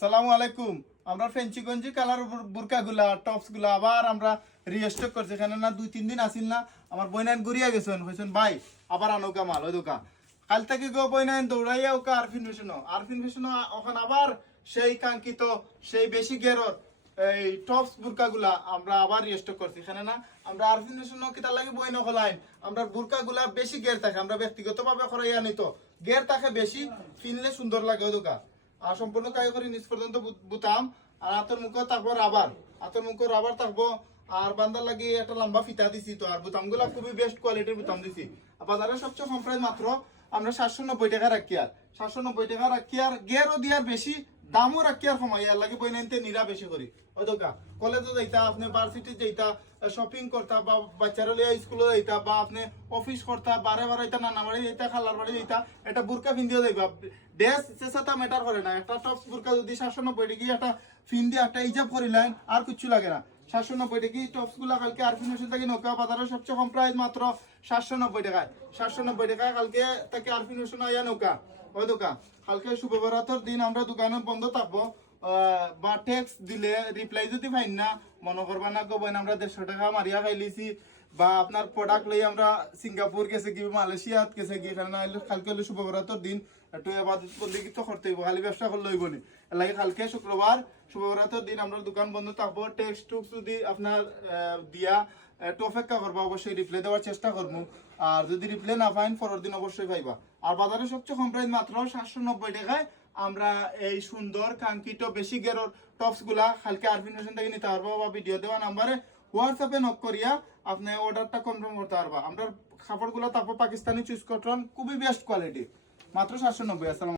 সালামু আলাইকুম। আমরা ফেন্সিগঞ্জি কালার বুরকাগুলা টপসগুলা আবার আমরা রিস্টক করছি। এখানে না 2-3 দিন আসিল না, আমার বইনাইন ঘুরিয়া গেছেন হয়েছেন ভাই আবার আনৌকা মাল ওই দোকা কাল থেকে গো বইনাইন দৌড়াইয়া ওকা আরফিন ফেশনও ওখান আবার সেই কাঙ্ক্ষিত সেই বেশি গেরর এই টপস বুরকাগুলা আমরা আবার রিস্টক করছি। এখানে না আমরা আরফিন ফেশনও কিতা লাগে বই নকলাইন আমরা বুরকাগুলা বেশি গের থাকে, আমরা ব্যক্তিগতভাবে করাইয়া নিত গের থাকে বেশি, ফিনলে সুন্দর লাগে ওই দোকা। আর সম্পূর্ণ কাজ করি নিচ পর্যন্ত বুতাম আর হাতের মুখে থাকবো রাবার, হাতের মুখে রাবার থাকবো। আর বান্দার লাগি একটা লম্বা ফিতা দিছি তো, আর বুতাম গুলা খুবই বেস্ট কোয়ালিটির বুতাম দিছি। বাজারে সবচেয়ে কম প্রাইস মাত্র আমরা 790 টাকা রাখি, আর 790 টাকা রাখি, আর গেরও দিয়ার বেশি দামও রাখি, আর সময় আর লাগে বই নাইতে নিরা বেশি করি ওই দোকা। কলেজে যাইতা আপনি, ভার্সিটি যাইতা, শপিং করতা, বা বাচ্চারা লিয়া স্কুলে যাইতা, বা আপনি অফিস করতা, বারে বারে যাইতা, নানা বাড়ি যাইতা, খালার বাড়ি যাইতা, এটা বুরকা পিন্দিও যাইবা। ড্রেস চেষ্টা ম্যাটার করে না, একটা টপ বুরকা যদি 790 টাকা একটা ফিন দিয়ে একটা ইজাব করিলেন আর কিছু লাগে না। 790 টাকা টপস গুলা কালকে আর ফিনিশন থেকে নৌকা বাজারে সবচেয়ে কম প্রাইস মাত্র 790 টাকায়। 790 টাকায় কালকে থেকে আর ফিনিশন আইয়া নৌকা ওই দোকান। কালকে শুভ বরাতের দিন আমরা দোকানে বন্ধ থাকবো, বা ট্যাক্স দিলে রিপ্লাই যদি পাই না মনে করবা না গো আমরা 150 টাকা মারিয়া খাইলিছি, বা আপনার প্রোডাক্ট লই আমরা সিঙ্গাপুর গেছে কি মালয়েশিয়া গেছে কি, কালকে হলো শুভ বরাতের দিন, একটু এবার তো করতে হইব, খালি ব্যবসা করলে হইব নি। লাগে কালকে শুক্রবার শুভ বরাতের দিন আমরা দোকান বন্ধ থাকবো। ট্যাক্স টুক্স যদি আপনার দিয়া একটু অপেক্ষা করবো, অবশ্যই রিপ্লাই দেওয়ার চেষ্টা করবো। আর যদি রিপ্লাই না পাইন পরের দিন অবশ্যই পাইবা। আর বাজারে সবচেয়ে কম প্রাইস মাত্র 790 টাকায় আমরা এই সুন্দর কাঙ্ক্ষিত বেশি গেরোর টপস গুলা কালকে আরফিনেশন থেকে নিতে পারবো, বা ভিডিও দেওয়া নাম্বারে হোয়াটসঅ্যাপে নক করিয়া আপনি অর্ডারটা কনফার্ম করতে পারবা। আমরা কাপড়গুলো তারপর পাকিস্তানি চুজ কটন খুবই বেস্ট কোয়ালিটি, মাত্র 790। আসসালাম।